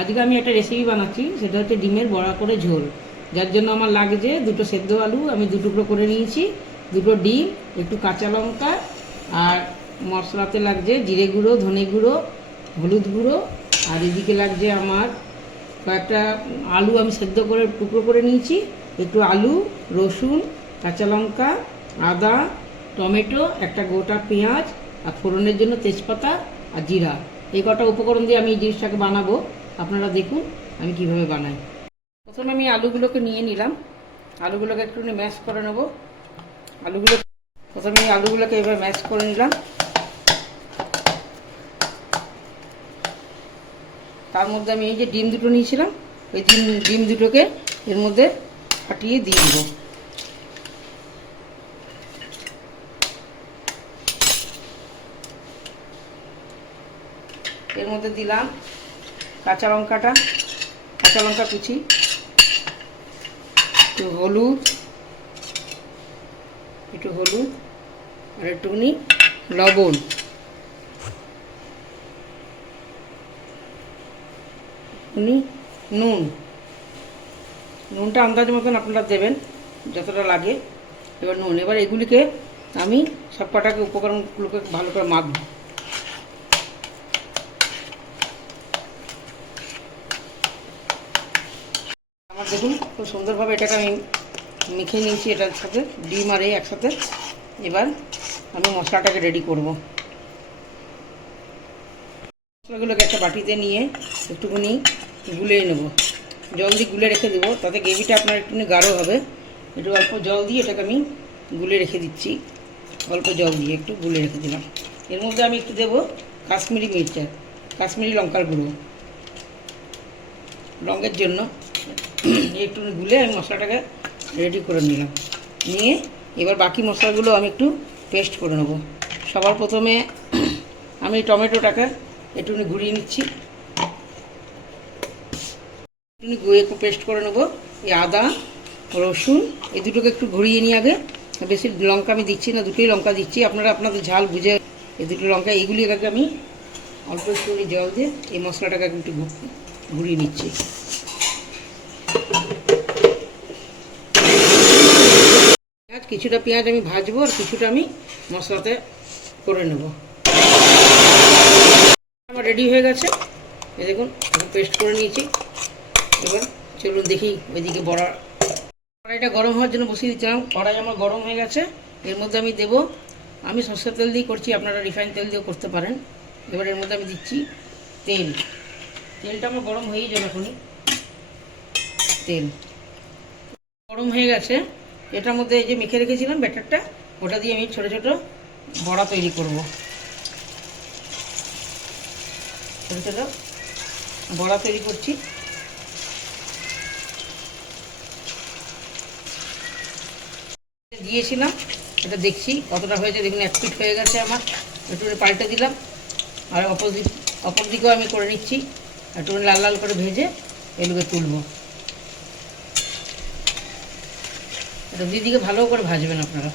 আজকে আমি একটা রেসিপি বানাচ্ছি, সেটা হচ্ছে ডিমের বড়া করে ঝোল। যার জন্য আমার লাগছে দুটো সেদ্ধ আলু, আমি দু টুকরো করে নিয়েছি, দুটো ডিম, একটু কাঁচা লঙ্কা, আর মশলাতে লাগছে জিরে গুঁড়ো, ধনে গুঁড়ো, হলুদ গুঁড়ো, আর এদিকে লাগছে আমার কয়েকটা আলু আমি সেদ্ধ করে টুকরো করে নিয়েছি, একটু আলু, রসুন, কাঁচা লঙ্কা, আদা, টমেটো, একটা গোটা পেঁয়াজ, আর ফোড়নের জন্য তেজপাতা আর জিরা। এই কটা উপকরণ দিয়ে আমি এই জিনিসটাকে বানাবো। আপনারা দেখুন আমি কিভাবে বানাই। প্রথমে আমি আলুগুলোকে নিয়ে নিলাম, আলুগুলোকে একটু ম্যাশ করে নেব। আলুগুলো প্রথমে এই আলুগুলোকে এভাবে ম্যাশ করে নিলাম। তার মধ্যে আমি এই যে ডিম দুটো নিয়েছিলাম, ওই ডিম দুটোকে এর মধ্যে ফাটিয়ে দিয়ে দেবো। এর মধ্যে দিলাম কাঁচা লঙ্কা কুচি, একটু হলুদ আর একটুখানি লবণ, নুনটা আন্দাজ মতন আপনারা দেবেন যতটা লাগে। এবার এগুলিকে আমি সব কটাকে উপকরণগুলোকে ভালো করে মাখবো। আমার দেখুন খুব সুন্দরভাবে এটাকে আমি মেখে নিয়েছি এটার সাথে, ডিম আর একসাথে। এবার আমি মশলাটাকে রেডি করব। মশলাগুলোকে একটা বাটিতে নিয়ে একটুখানি গুলিয়ে নেব, জল দিয়ে গুলে রেখে দেবো, তাতে গ্রেভিটা আপনার একটুখানি গাঢ় হবে। একটু অল্প জল দিয়ে এটাকে আমি গুলে রেখে দিচ্ছি, অল্প জল দিয়ে একটু গুলে রেখে দিলাম। এর মধ্যে আমি একটু দেবো কাশ্মীরি লঙ্কার গুঁড়ো, রঙের জন্য। একটু গুলে আমি মশলাটাকে রেডি করে নিলাম। নিয়ে এবার বাকি মশলাগুলো আমি একটু পেস্ট করে নেব। সবার প্রথমে আমি টমেটোটাকে একটুখানি ঘুরিয়ে নিচ্ছি, একটু পেস্ট করে নেবো। এই আদা, রসুন এই দুটোকে একটু ঘুরিয়ে নিয়ে আগে, বেশি লঙ্কা আমি দিচ্ছি না, দুটোই লঙ্কা দিচ্ছি, আপনারা আপনাদের ঝাল বুঝে এই দুটো লঙ্কা এইগুলি আগে আমি অল্প একটু জল দিয়ে এই মশলাটাকে একটু ঘুরিয়ে নিচ্ছি। কিছুটা পেঁয়াজ আমি ভাজবো আর কিছুটা আমি মশলাতে করে নেব। আমার রেডি হয়ে গেছে, এই দেখুন পেস্ট করে নিয়েছি। এবার চলুন দেখি ওইদিকে কড়াইটা গরম হওয়ার জন্য বসিয়ে দিচ্ছিলাম। কড়াই আমার গরম হয়ে গেছে, এর মধ্যে আমি দেবো, আমি সরষের তেল দিয়ে করছি, আপনারা রিফাইন তেল দিয়েও করতে পারেন। এবার এর মধ্যে আমি দিচ্ছি তেলটা আমার গরম হয়েই যাবে এখনই। তেল গরম হয়ে গেছে, এটার মধ্যে এই যে মেখে রেখেছিলাম ব্যাটারটা, ওটা দিয়ে আমি ছোটো ছোটো বড়া তৈরি করব। ছোটো ছোটো বড়া তৈরি করছি। দিয়েছিলাম, এটা দেখছি কতটা হয়েছে, দেখুন এক পিঠ হয়ে গেছে আমার, একটু পাল্টে দিলাম। আর অপর দিকেও আমি করে নিচ্ছি, একটু লাল লাল করে ভেজে এগুলোকে তুলবো। এটা দুদিকে ভালো করে ভাজবেন আপনারা,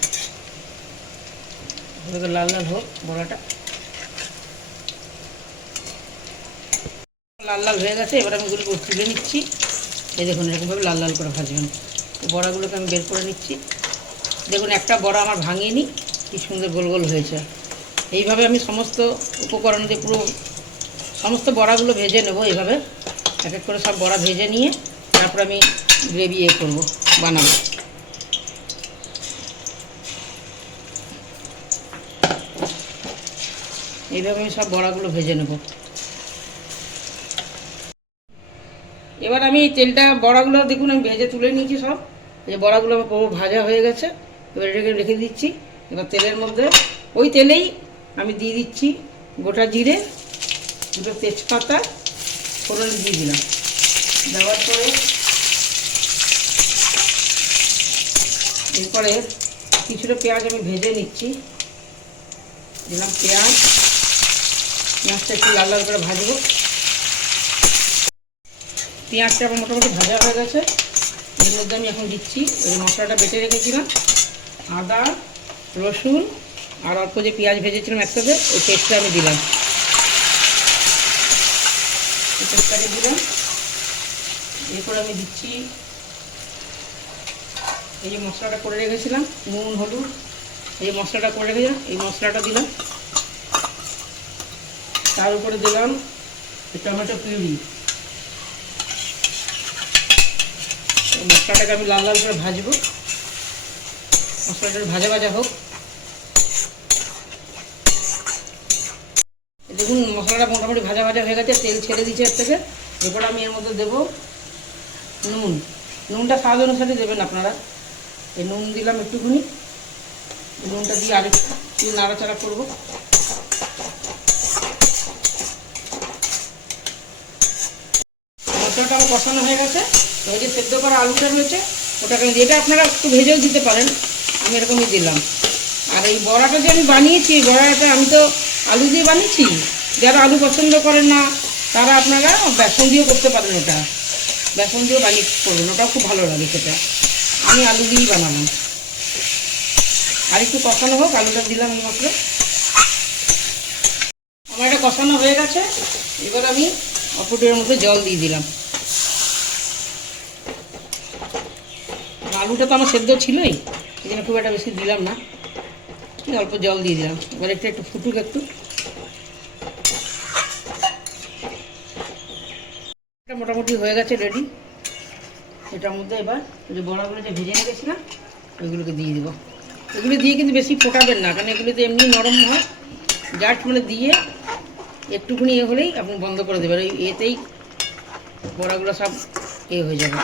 লাল লাল হোক বড়াটা। লাল লাল হয়ে গেছে, এবার আমি এগুলো তুলে নিচ্ছি। এই দেখুন এরকমভাবে লাল লাল করে ভাজবেন। বড়াগুলোকে আমি বের করে নিচ্ছি। দেখুন একটা বড়া আমার ভাঙিনি, কি সুন্দর গোল গোল হয়েছে। এইভাবে আমি সমস্ত উপকরণ দিয়ে পুরো সমস্ত বড়াগুলো ভেজে নেব। এইভাবে এক এক করে সব বড়া ভেজে নিয়ে তারপর আমি গ্রেভি বানাবো। এইভাবে আমি সব বড়াগুলো ভেজে নেব। এবার আমি বড়াগুলো দেখুন আমি ভেজে তুলে নিয়েছি সব। এই বড়াগুলো আমার পুরো ভাজা হয়ে গেছে। এবার এটাকে রেখে দিচ্ছি। এবার তেলের মধ্যে ওই তেলেই আমি দিয়ে দিচ্ছি গোটা জিরে, দুটো তেজপাতা ফোড়ন দিয়ে দিলাম। দেওয়ার পরে এরপরে কিছুটা পেঁয়াজ আমি ভেজে নিচ্ছি, দিলাম পেঁয়াজটা একটু লাল লাল করে ভাজবো। পেঁয়াজটা আমার মোটামুটি ভাজা হয়ে গেছে। এর মধ্যে আমি এখন দিচ্ছি ওই মশলাটা বেটে রেখেছিলাম, আদা, রসুন আর অল্প যে পেঁয়াজ ভেজেছিলাম একসাথে, ওই পেস্টটা আমি দিলাম। তেজপাতা দিলাম। এরপর আমি দিচ্ছি এই যে মশলাটা করে রেখেছিলাম, নুন হলুদ, এই মশলাটা করে রেখেছিলাম, এই মশলাটা দিলাম। তার উপরে দিলাম টমেটো পিউরি। মশলাটাকে আমি লাল লাল করে ভাজবো, মশলাটা ভাজা ভাজা হোক। দেখুন মশলাটা মোটামুটি ভাজা ভাজা হয়ে গেছে, তেল ছেড়ে দিচ্ছে এর থেকে। এরপর আমি এর মধ্যে দেবো নুন। নুনটা স্বাদ অনুসারে দেবেন আপনারা। এই নুন দিলাম একটুখানি, নুনটা দিয়ে আরেকটু নাড়াচাড়া করবো। মশলাটা আমার কষানো হয়ে গেছে। ওই যে সেদ্ধ করা আলুটা রয়েছে ওটাকে এটা আপনারা একটু ভেজেও দিতে পারেন, আমি এরকমই দিলাম। আর এই বড়াটা যে আমি বানিয়েছি, এই বড়াটা আমি তো আলু দিয়ে বানিয়েছি। যারা আলু পছন্দ করেন না তারা আপনারা বেসন দিয়েও করতে পারেন, ওটা বেসন দিয়েও বানিয়ে করবেন, ওটাও খুব ভালো লাগে সেটা। আমি আলু দিয়েই বানালাম। আর একটু কষানো হোক, আলুটা দিলাম মাত্র। আমার এটা কষানো হয়ে গেছে। এবার আমি অল্পটির মধ্যে জল দিয়ে দিলাম। আলুটা তো আমার সেদ্ধ ছিলই, এই জন্য খুব একটা বেশি দিলাম না, অল্প জল দিয়ে দিলাম। এবার একটু ফুটুক একটু। এটা মোটামুটি হয়ে গেছে রেডি। এটার মধ্যে এবার যে বড়াগুলো যে ভেজে রেখেছিলাম ওইগুলোকে দিয়ে দেবো। এগুলো দিয়ে কিন্তু বেশি ফোটাবেন না, কারণ এগুলো তো এমনি নরম হয়। জাস্ট মানে দিয়ে একটুখানি হলেই আপনি বন্ধ করে দেবেন, ওই এতেই বড়াগুলো সব হয়ে যাবে।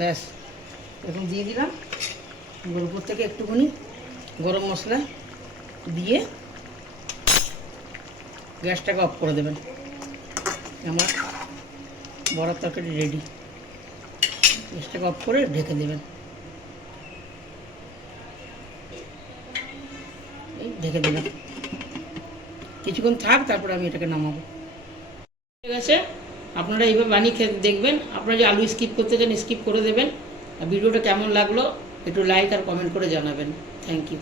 ব্যাস এখন দিয়ে দিলাম। উপর থেকে একটুখানি গরম মশলা দিয়ে গ্যাসটাকে অফ করে দেবেন। আমার বড়ার তরকারি রেডি। গ্যাসটাকে অফ করে ঢেকে দেবেন। এই ঢেকে দেবেন, কিছুক্ষণ থাক, তারপরে আমি এটাকে নামাবো। ঠিক আছে, আপনারা এইভাবে বানিয়ে খেতে দেখবেন। আপনারা যে আলু স্কিপ করতে চান স্কিপ করে দেবেন। আর ভিডিওটা কেমন লাগলো একটু লাইক আর কমেন্ট করে জানাবেন। Thank you.